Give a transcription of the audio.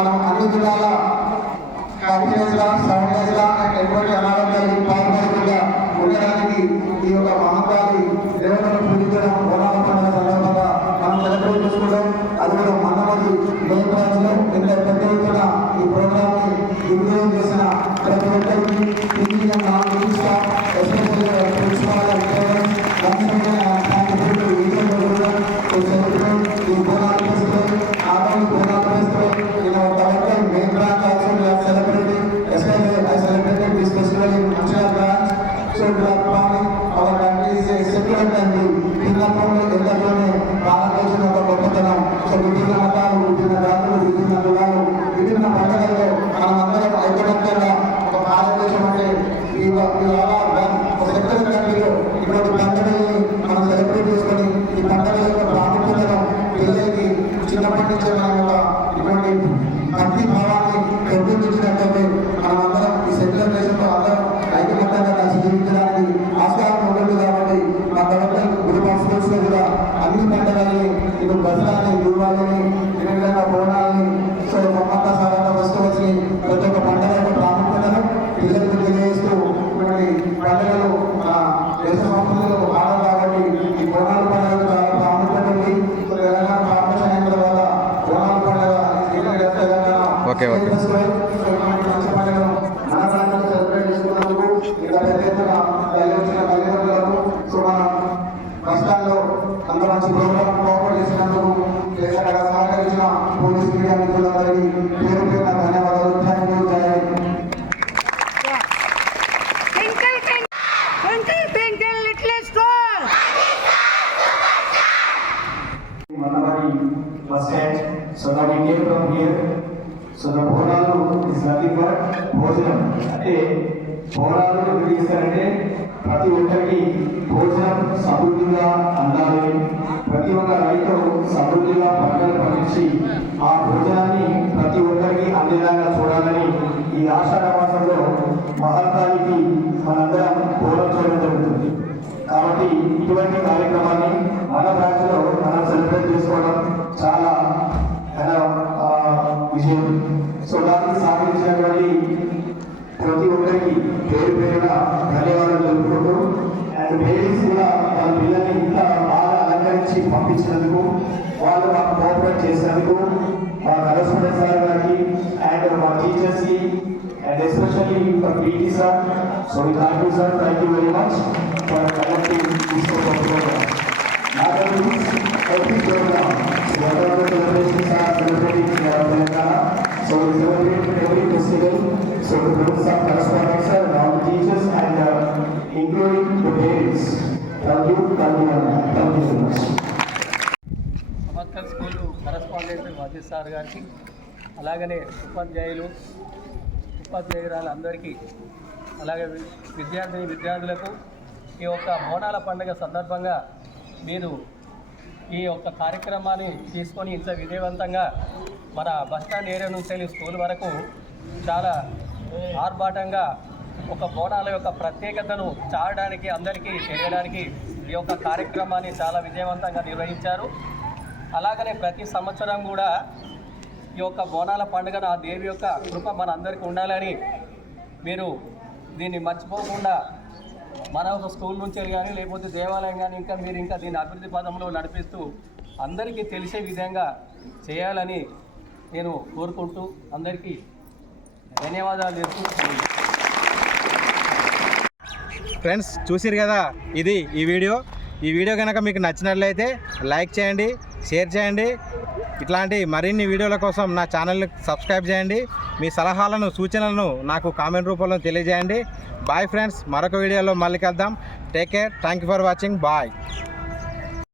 మనం అన్ని విధాల హ్యాపీనెస్గా సౌండ్నెస్గా ఎటువంటి అనారోగ్యానికి పాల్పడకుండా ఉండడానికి ఈ యొక్క మహంకాళి దేవతను పూజించడం బోనాల పండుగ సందర్భంగా మనం సెలబ్రేట్ చేసుకుంటాం. అది కూడా మందమతి మెయిన్ బ్రాంచ్లో ఇంత పెద్ద ఎత్తున ఈ ప్రోగ్రామ్ని విజయం చేసిన ప్రతి ఒక్కరికి ఇంజనీర్ నాన్ స్టాఫ్ ఎస్పెషల్గా ప్రిన్సిపాల్ ఈ బోనాల ఫెస్టివల్ ఆదాయం బోనాల festival in our Tavakkal main branch also we are celebrating. Yesterday I celebrated this festival in Manchal branch. So we are planning our country is a secular country. చిన్నప్పుడు ఎంతలోనే భారతదేశం యొక్క గొప్పతనం. So విభిన్న మతాలు, విభిన్న జాతులు, విభిన్న కులాలు, విభిన్న పండుగల్లో మనం అందరం ఐకమత్యంగా ఒక భారతదేశం అంటే ఒక సెక్యులర్ కంట్రీలో ఇటువంటి పండుగల్ని మనం సెలబ్రేట్ చేసుకొని ఈ పండుగ యొక్క ప్రాముఖ్యతను పిల్లలకి చిన్నప్పటి నుంచే మనం ఇటువంటి భక్తి భావాన్ని పెంపొందించినట్లయితే మనమందరం ఈ సెక్యులర్ దేశంలో అందరం ఐకమత్యంగా కలిసి జీవించడానికి ఆస్కారం ఉంటుంది. కాబట్టి మా తరగతి గురు స్కూల్స్లో కూడా అన్ని పండుగల్ని ఇప్పుడు దసరాని, దీపావళిని, ఈ విధంగా బోనాలని, సో సమ్మత సాగత ఫెస్టివల్స్ని ప్రతి ఒక్క పండుగ యొక్క ప్రాముఖ్యతను పిల్లలకు తెలియజేస్తూ ఇటువంటి పండుగలు మన దేశ సంస్కృతిలో భాగం. కాబట్టి ఈ బోనాల పండుగ చాలా ప్రాముఖ్యత ఉంది. తెలంగాణ కార్పొరేషన్ అయిన తర్వాత బోనాల పండుగ ఓకే ఓకే మన ప్రాంతంలో సెలబ్రేట్ చేసుకున్నందుకు ఇంకా పెద్ద ఎత్తున వచ్చిన తల్లిదండ్రులకు సో మన కష్టాల్లో అంత మంచి ప్రోగ్రాం కోఆపరేట్ చేసినందుకు సహకరించిన పోలీస్ మీడియా మిత్రులందరికీ పేరు పేరున ధన్యవాదాలు. Thank you. So now we came from here. So the Bonalu is nothing but భోజనం. అంటే బోనాలు ఎందుకు ఇస్తారంటే ప్రతి ఒక్కరికి భోజనం సమృద్ధిగా అందాలి. ప్రతి ఒక్క రైతు సమృద్ధిగా పంటలు పండించి ఆ భోజనాన్ని ప్రతి ఒక్కరికి అందేలాగా చూడాలని ఈ ఆషాఢ మాసంలో మహంకాళికి మనందరం బోనం చేయడం జరుగుతుంది. కాబట్టి ఇటువంటి కార్యక్రమాన్ని మన బ్రాంచ్లో మనం సెలబ్రేట్ చేసుకోవడం చాలా విజయం. సో దానికి సహకరించినటువంటి ప్రతి ఒక్కరికి పేరు పేరున ధన్యవాదాలు తెలుపుకుంటూ అండ్ పేరెంట్స్ కూడా వాళ్ళ పిల్లల్ని ఇంత బాగా అలంకరించి పంపించినందుకు, వాళ్ళు మాకు కోఆపరేట్ చేసినందుకు మా కరెస్పాండెంట్ సార్ గారికి అండ్ మా టీచర్స్కి and especially for PT sir. So thank you sir, thank you very much for conducting this program. Every program, whatever the celebrations are celebrating in Telangana, so we celebrate every festival. So the groups of correspondents and all the teachers and including the parents. Thank you very much. Tawakkal school correspondent Wazi sir గారికి, అలాగనే ఉపాధ్యాయురాలందరికీ, అలాగే విద్యార్థులకు ఈ యొక్క బోనాల పండుగ సందర్భంగా మీరు ఈ యొక్క కార్యక్రమాన్ని తీసుకొని ఇంత విజయవంతంగా మన బస్టాండ్ ఏరియా నుంచి వెళ్ళి స్కూల్ వరకు చాలా ఆర్భాటంగా ఒక బోనాల యొక్క ప్రత్యేకతను చాటడానికి, అందరికీ తెలియడానికి ఈ యొక్క కార్యక్రమాన్ని చాలా విజయవంతంగా నిర్వహించారు. అలాగనే ప్రతి సంవత్సరం కూడా ఈ యొక్క బోనాల పండుగను ఆ దేవి యొక్క కృప మన అందరికీ ఉండాలని మీరు దీన్ని మర్చిపోకుండా మన ఒక స్కూల్ నుంచి కానీ లేకపోతే దేవాలయం కానీ మీరు ఇంకా దీన్ని అభివృద్ధి పదంలో నడిపిస్తూ అందరికీ తెలిసే విధంగా చేయాలని నేను కోరుకుంటూ అందరికీ ధన్యవాదాలు చేస్తూ. ఫ్రెండ్స్ చూసిరు కదా, ఇది ఈ వీడియో కనుక మీకు నచ్చినట్లయితే లైక్ చేయండి, షేర్ చేయండి. ఇట్లాంటి మరిన్ని వీడియోల కోసం నా ఛానల్ని సబ్స్క్రైబ్ చేయండి. మీ సలహాలను, సూచనలను నాకు కామెంట్ రూపంలో తెలియజేయండి. బాయ్ ఫ్రెండ్స్, మరొక వీడియోలో మళ్ళీ కలుద్దాం. Take care. Thank you for watching. Bye.